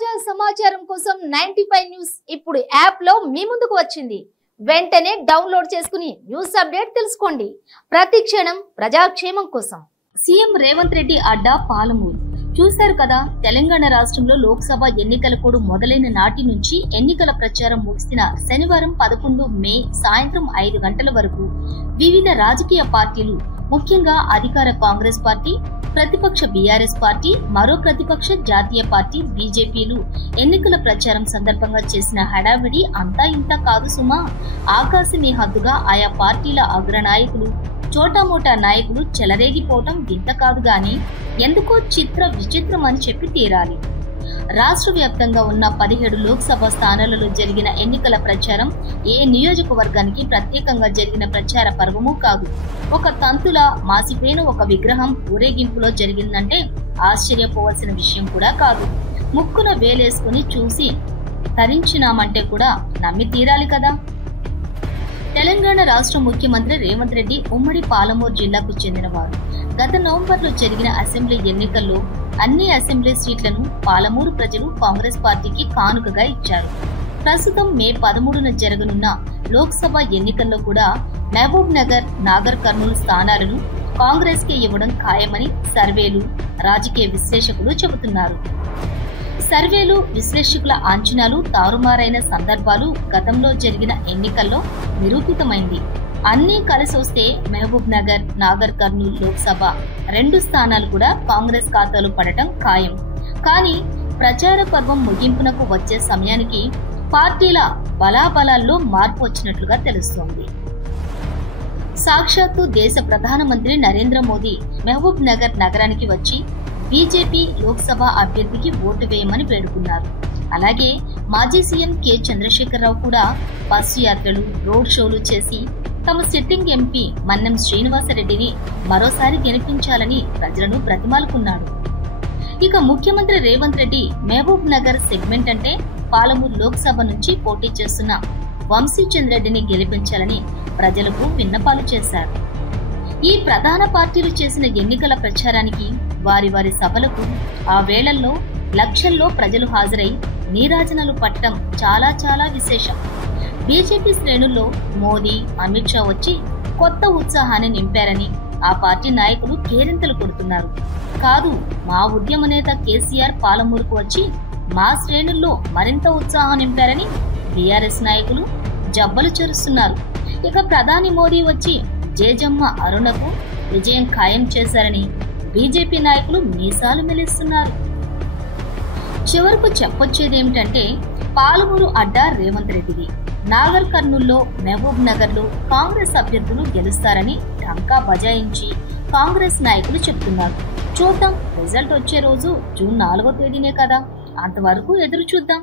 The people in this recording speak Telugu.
తాజా సమాచారం కోసం 95 న్యూస్ ఇప్పుడు యాప్ లో మీ ముందుకు వచ్చింది. వెంటనే డౌన్లోడ్ చేసుకుని న్యూస్ అప్డేట్ తెలుసుకోండి. ప్రతి క్షణం ప్రజాక్షేమం కోసం. సీఎం రేవంత్ రెడ్డి అడ్డా పాలమూరు. చూశారు కదా, తెలంగాణ రాష్ట్రంలో లోక్సభ ఎన్నికల కోడ్ మొదలైన నాటి నుంచి ఎన్నికల ప్రచారం ముగిసిన శనివారం 11 మే సాయంత్రం 5 గంటల వరకు వివిధ రాజకీయ పార్టీలు, ముఖ్యంగా అధికార కాంగ్రెస్ పార్టీ, ప్రతిపక్ష బీఆర్ఎస్ పార్టీ, మరో ప్రతిపక్ష జాతీయ పార్టీ బీజేపీలు ఎన్నికల ప్రచారం సందర్భంగా చేసిన హడావిడి అంతా ఇంతా కాదు సుమా. ఆకాశమే హద్దుగా ఆయా పార్టీల అగ్రనాయకులు, చోటామోటా నాయకులు చెలరేగిపోవటం వింత కాదు గాని ఎందుకో విచిత్రం అని చెప్పి తీరాలి. రాష్ట్ర వ్యాప్తంగా ఉన్న 17 లోక్సభ స్థానాలలో జరిగిన ఎన్నికల ప్రచారం ఏ నియోజకవర్గానికి ప్రత్యేకంగా జరిగిన ప్రచార పర్వమూ కాదు. ఒక తంతులా మాసిపోయిన ఒక విగ్రహం ఊరేగింపులో జరిగిందంటే ఆశ్చర్యపోవాల్సిన విషయం కూడా కాదు. ముక్కున వేలేసుకుని చూసి తరించినామంటే కూడా నమ్మి తీరాలి కదా. తెలంగాణ రాష్ట్ర ముఖ్యమంత్రి రేవంత్ రెడ్డి ఉమ్మడి పాలమూరు జిల్లాకు చెందినవారు. గత నవంబర్లో జరిగిన అసెంబ్లీ ఎన్నికల్లో అన్ని అసెంబ్లీ సీట్లను పాలమూరు ప్రజలు కాంగ్రెస్ పార్టీకి కానుకగా ఇచ్చారు. ప్రస్తుతం మే 13న జరగనున్న లోక్సభ ఎన్నికల్లో కూడా మహబూబ్ నగర్, నాగర్ కర్నూలు స్థానాలను కాంగ్రెస్ కే ఇవ్వడం ఖాయమని సర్వేలు, రాజకీయ విశ్లేషకులు చెబుతున్నారు. సర్వేలు, విశ్లేషకుల అంచనాలు తారుమారైన సందర్భాలు గతంలో జరిగిన ఎన్నికల్లో నిరూపితమైంది. అన్నీ కలిసి వస్తే మహబూబ్ నగర్, నాగర్ కర్నూలు లోక్సభ 2 స్థానాలు కూడా కాంగ్రెస్ ఖాతాలో పడటం ఖాయం. కానీ ప్రచార పర్వం ముగింపునకు వచ్చే సమయానికి పార్టీల బలాబలాల్లో మార్పు వచ్చినట్లుగా తెలుస్తోంది. సాక్షాత్తు దేశ ప్రధానమంత్రి నరేంద్ర మోదీ మహబూబ్ నగర్ నగరానికి వచ్చి బీజేపీ లోక్సభ అభ్యర్థికి ఓటు వేయమని వేడుకున్నారు. అలాగే మాజీ సీఎం కె చంద్రశేఖరరావు కూడా బస్సు యాత్రలు, రోడ్ షోలు చేసి తమ సిట్టింగ్ ఎంపీ మన్నెం శ్రీనివాసరెడ్డిని మరోసారి గెలిపించాలని ప్రజలను బ్రతిమాలుకున్నాడు. ఇక ముఖ్యమంత్రి రేవంత్ రెడ్డి మహబూబ్ నగర్ సెగ్మెంట్ అంటే పాలమూరు లోక్సభ నుంచి పోటీ చేస్తున్న వంశీచంద్ర రెడ్డిని గెలిపించాలని ప్రజలకు విన్నపాలు చేశారు. ఈ ప్రధాన పార్టీలు చేసిన ఎన్నికల ప్రచారానికి, వారి సభలకు ఆ వేళల్లో లక్షల్లో ప్రజలు హాజరై నీరాజనాలు పట్టడం చాలా విశేషం. బీజేపీ శ్రేణుల్లో మోదీ, అమిత్ షా వచ్చి కొత్త ఉత్సాహాన్ని నింపారని ఆ పార్టీ నాయకులు కేరింతలు కొడుతున్నారు. కాదు, మా ఉద్యమ నేత కేసీఆర్ పాలమూరుకు వచ్చి మా శ్రేణుల్లో మరింత ఉత్సాహం నింపారని బీఆర్ఎస్ నాయకులు జబ్బలు చేరుస్తున్నారు. ఇక ప్రధాని మోదీ వచ్చి జేజమ్మ అరుణకు విజయం ఖాయం చేశారని బీజేపీ నాయకులు మీసాలు మెలిస్తున్నారు. చివరకు చెప్పొచ్చేదేమిటంటే, పాలమూరు అడ్డా రేవంత్ రెడ్డిది. నాగర్ కర్నూల్లో, మహబూబ్ నగర్ లో కాంగ్రెస్ అభ్యర్థులు గెలుస్తారని ఢంకా బజాయించి కాంగ్రెస్ నాయకులు చెబుతున్నారు. చూద్దాం, రిజల్ట్ వచ్చే రోజు జూన్ 4వ తేదీనే కదా, అంతవరకు ఎదురు చూద్దాం.